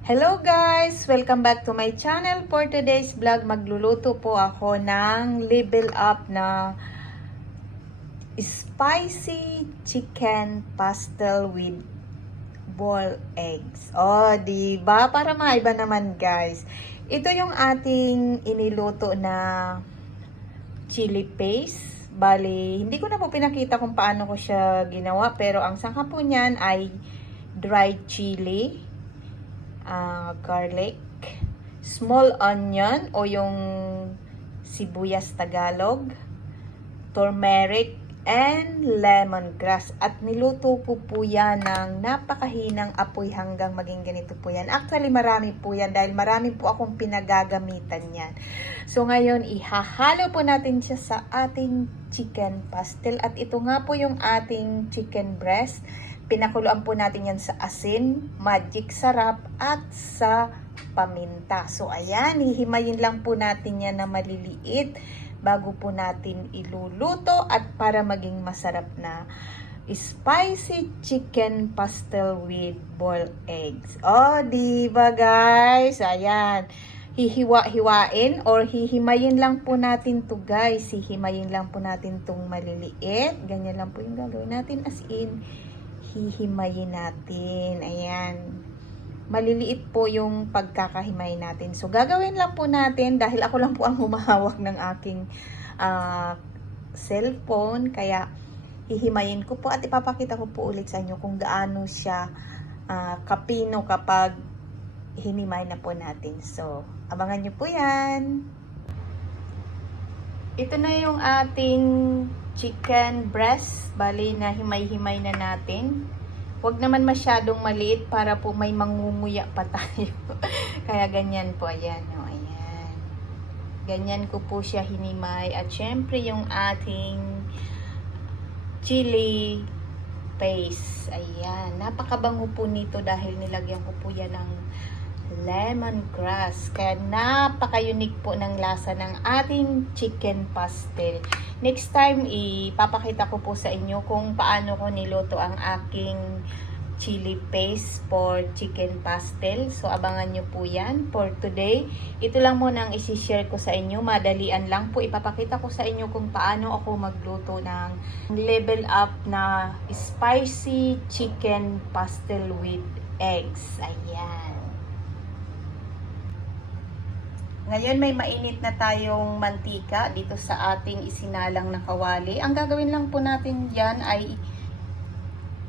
Hello guys! Welcome back to my channel. For today's vlog, magluluto po ako ng level up na spicy chicken pastel with boiled eggs. Oh, di ba? Para maiba naman guys. Ito yung ating iniluto na chili paste. Bali, hindi ko na po pinakita kung paano ko siya ginawa. Pero ang sangka po niyan ay dried chili, ah, garlic, small onion o yung sibuyas Tagalog, turmeric, and lemongrass. At niluto po po yan ng napakahinang apoy hanggang maging ganito po yan. Actually, marami po yan dahil marami po akong pinagagamitan yan. So, ngayon, ihahalo po natin siya sa ating chicken pastel. At ito nga po yung ating chicken breast. Pinakuluan po natin yan sa asin, magic sarap, at sa paminta. So, ayan, hihimayin lang po natin yan na maliliit bago po natin iluluto at para maging masarap na spicy chicken pastel with boiled eggs. Oh, di ba guys? Ayan. Hihiwa-hiwain or hihimayin lang po natin to guys. Hihimayin lang po natin tong maliliit. Ganyan lang po yung gagawin natin as in hihimayin natin. Ayan maliliit po yung pagkakahimay natin. So, gagawin lang po natin dahil ako lang po ang humahawak ng aking ah, cellphone. Kaya, hihimayin ko po at ipapakita ko po ulit sa inyo kung gaano siya ah, kapino kapag hinimay na po natin. So, abangan nyo po yan. Ito na yung ating chicken breast. Bali na himay-himay na natin. Huwag naman masyadong maliit para po may mangunguya pa tayo. Kaya ganyan po, ayan, o, ayan. Ganyan ko po siya hinimay. At syempre yung ating chili paste. Ayan, napakabango po nito dahil nilagyan ko po yan ng lemongrass. Kaya napaka-unique po ng lasa ng ating chicken pastel. Next time, ipapakita ko po sa inyo kung paano ko niluto ang aking chili paste for chicken pastel. So, abangan nyo po yan for today. Ito lang muna ang isi-share ko sa inyo. Madalian lang po. Ipapakita ko sa inyo kung paano ako magluto ng level up na spicy chicken pastel with eggs. Ayan. Ngayon may mainit na tayong mantika dito sa ating isinalang na kawali. Ang gagawin lang po natin dyan ay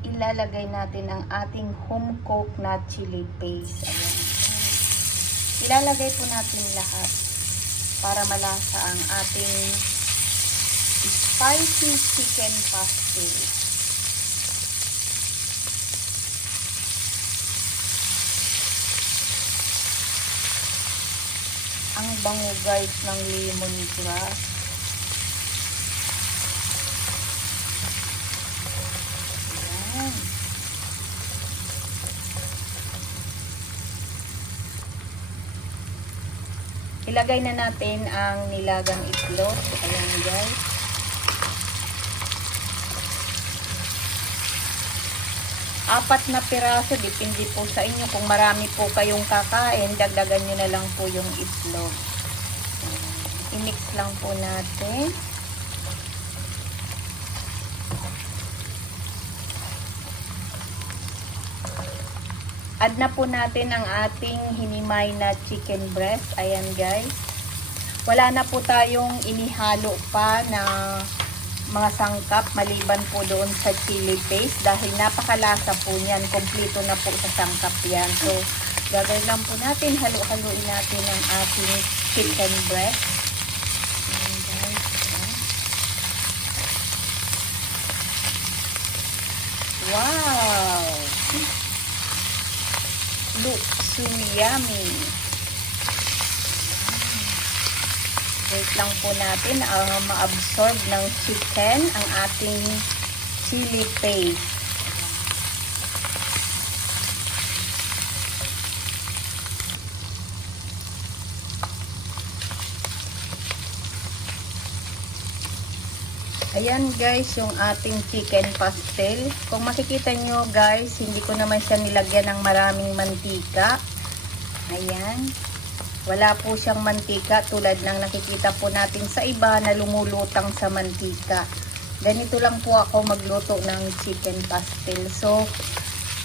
ilalagay natin ang ating home cook na chili paste. Ayan. Ilalagay po natin lahat para malasa ang ating spicy chicken pastel. Ang bango guys ng lemongrass. Ayan. Ilagay na natin ang nilagang itlog. Ayan guys. Apat na piraso, depende po sa inyo. Kung marami po kayong kakain, dagdagan nyo na lang po yung itlog. I-mix lang po natin. Add na po natin ang ating hinimay na chicken breast. Ayan guys. Wala na po tayong inihalo pa na mga sangkap maliban po doon sa chili paste dahil napakalasa po niyan. Kompleto na po sa sangkap yan. So, gagawin lang po natin. Halo-haloin natin ang ating chicken breast. Wow! Looks so yummy. Wait lang po natin ang ma-absorb ng chicken ang ating chili paste. Ayan guys, yung ating chicken pastel. Kung makikita nyo guys, hindi ko naman siya nilagyan ng maraming mantika. Ayan. Wala po siyang mantika tulad ng nakikita po natin sa iba na lumulutang sa mantika. Ganito lang po ako magluto ng chicken pastel. So,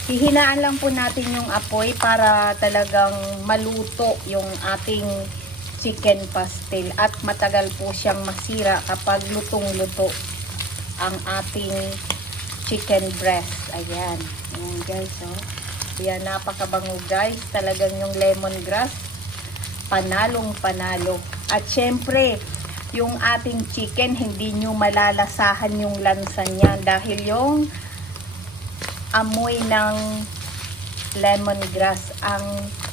hihinaan lang po natin yung apoy para talagang maluto yung ating chicken pastel at matagal po siyang masira kapag lutong-luto ang ating chicken breast. Ayan. Ayan guys, oh. Ayan, napakabango guys. Talagang yung lemongrass panalong panalo. At syempre, yung ating chicken, hindi nyo malalasahan yung lansa niya dahil yung amoy ng lemongrass ang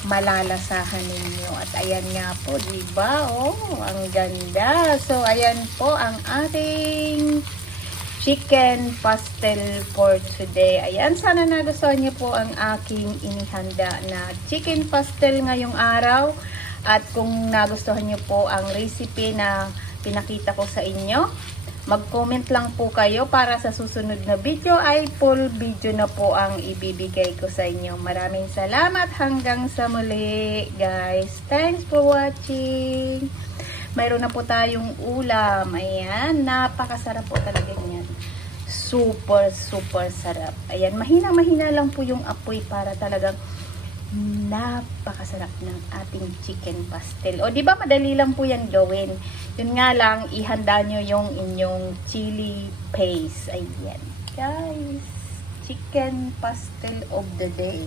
malalasahan ninyo. At ayan nga po, di ba? Oh, ang ganda. So, ayan po ang ating chicken pastel for today. Ayan, sana nagustuhan niyo po ang aking inihanda na chicken pastel ngayong araw. At kung nagustuhan niyo po ang recipe na pinakita ko sa inyo, mag-comment lang po kayo para sa susunod na video ay full video na po ang ibibigay ko sa inyo. Maraming salamat hanggang sa muli, guys. Thanks for watching. Mayroon na po tayong ulam. Ayan, napakasarap po talaga niyan. Super, super sarap. Ayan, mahina-mahina lang po yung apoy para talagang napakasarap ng ating chicken pastel. O, di ba madali lang po yan gawin. Yun nga lang, ihanda nyo yung inyong chili paste. Ayan. Guys, chicken pastel of the day.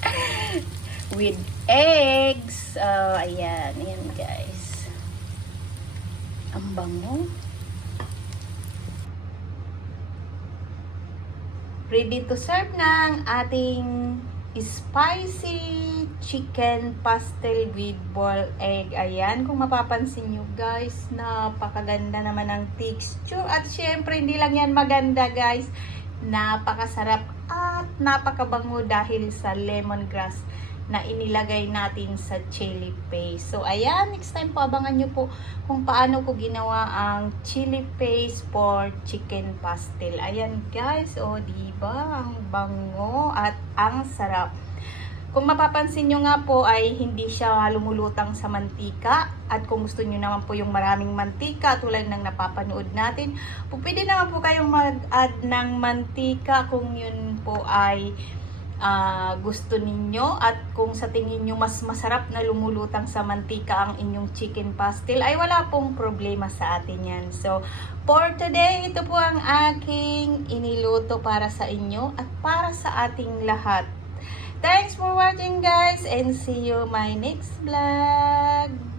With eggs. Uh, ayan. Ayan, guys. Ang bango. Ready to serve ng ating spicy chicken pastel with boiled egg. Ayan, kung mapapansin nyo guys, napakaganda naman ng texture. At syempre, hindi lang yan maganda guys. Napakasarap at napakabango dahil sa lemongrass na inilagay natin sa chili paste. So, ayan, next time po abangan nyo po kung paano ko ginawa ang chili paste for chicken pastel. Ayan guys, o oh, diba? Ang bango at ang sarap. Kung mapapansin nyo nga po ay hindi siya lumulutang sa mantika at kung gusto nyo naman po yung maraming mantika tulad ng napapanood natin, pwede naman po kayong mag-add ng mantika kung yun po ay uh, gusto ninyo at kung sa tingin nyo mas masarap na lumulutang sa mantika ang inyong chicken pastel ay wala pong problema sa atin yan. So, for today, ito po ang aking iniluto para sa inyo at para sa ating lahat. Thanks for watching guys and see you my next vlog.